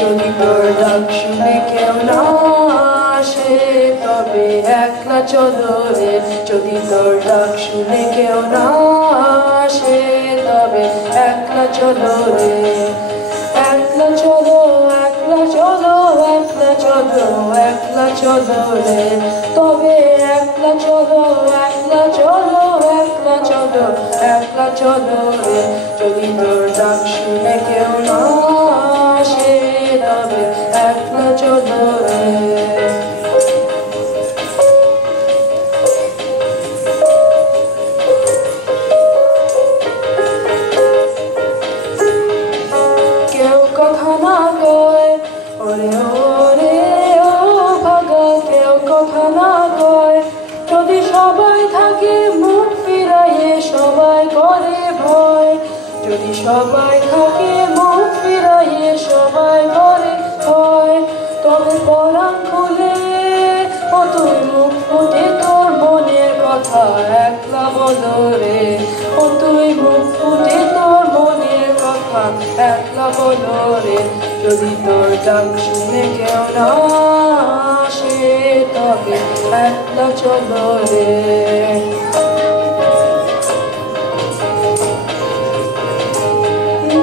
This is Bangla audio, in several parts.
যদি তোর ডাক শুনে কেউ না আসে তবে একলা চলো রে, যদি তোর ডাক শুনে কেউ না আসে তবে একলা চলো রে, একলা চলো একলা চলো একলা চলো একলা চলো রে, তবে একলা চলো একলা চলো একলা চলো একলা চলো রে, যদি তোর ডাক শুনে কেউ না আসে তবে একলা চলো রে। কেউ কথা না কয় ওরে ওরে ও ভাগা, কেউ কথা না কয়, যদি সবাই থাকে মুখ ফিরাইয়ে সবাই করে ভয়, যদি সবাই থাকে মুখ ফিরাইয়ে সবাই করে ভয়, তবে পরাণ খুলে ও তুই মুখ ফুটে তোর মনের কথা একলা বলো রে, ও তুই মুখ ফুটে তোর মনের কথা একলা বলো রে, যদি তোর ডাক শুনে কেউ না আসে তবে একলা চলো রে।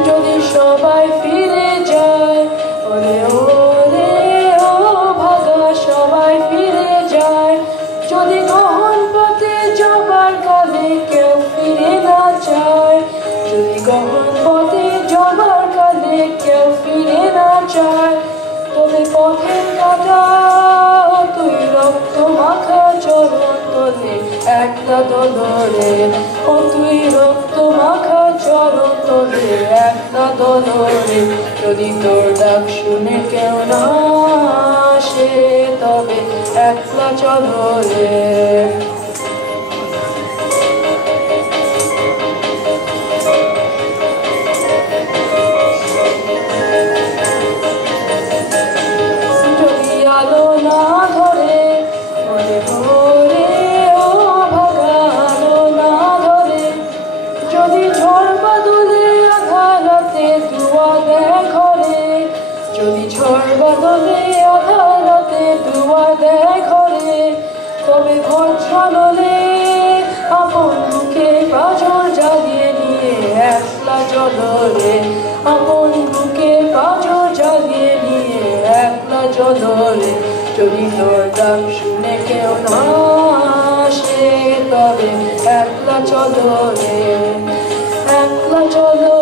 যদি সবাই ফিরে যায় ওরে ওরে ও ভাগা, সবাই ফিরে যায়, যদি গহন পথে যাবার কালে কেউ ফিরে না চায়, যদি গহন পথে যাবার কালে কেউ ফিরে না চায়, তবে পথের কাটা তুই রক্ত মাখা চরণ তলে একলা দোলো রে, ও তুই রক্ত মাখা চরণ তলে একলা দোলো রে, যদি তোর ডাক শুনে কেউ না আসে তবে একলা চলো রে। যদি আলো না ধরে ওরে ওরে ও ভাগা, আলো না ধরে, যদি ঝড় বাদলে আধার রাতে দুয়া দেয় ঘরে, যদি ঝড় বাদলে আধার রাতে দুয়া দেয় ঘরে, তবে ঘর চললে আপন বুকে পাঁজর জ্বালিয়ে নিয়ে একলা চলো রে, আপন বুকে পাঁজর জ্বালিয়ে নিয়ে একলা চলো রে, যদি তোর ডাক শুনে কেউ না আসে তবে একলা চলো রে, একলা চলো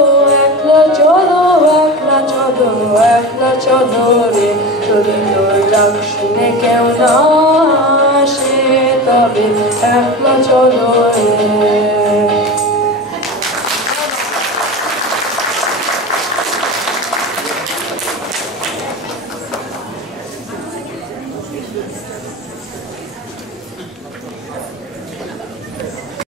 একলা চলো একলা চলো একলা চলো রে, যদি তোর ডাক শুনে কেউ না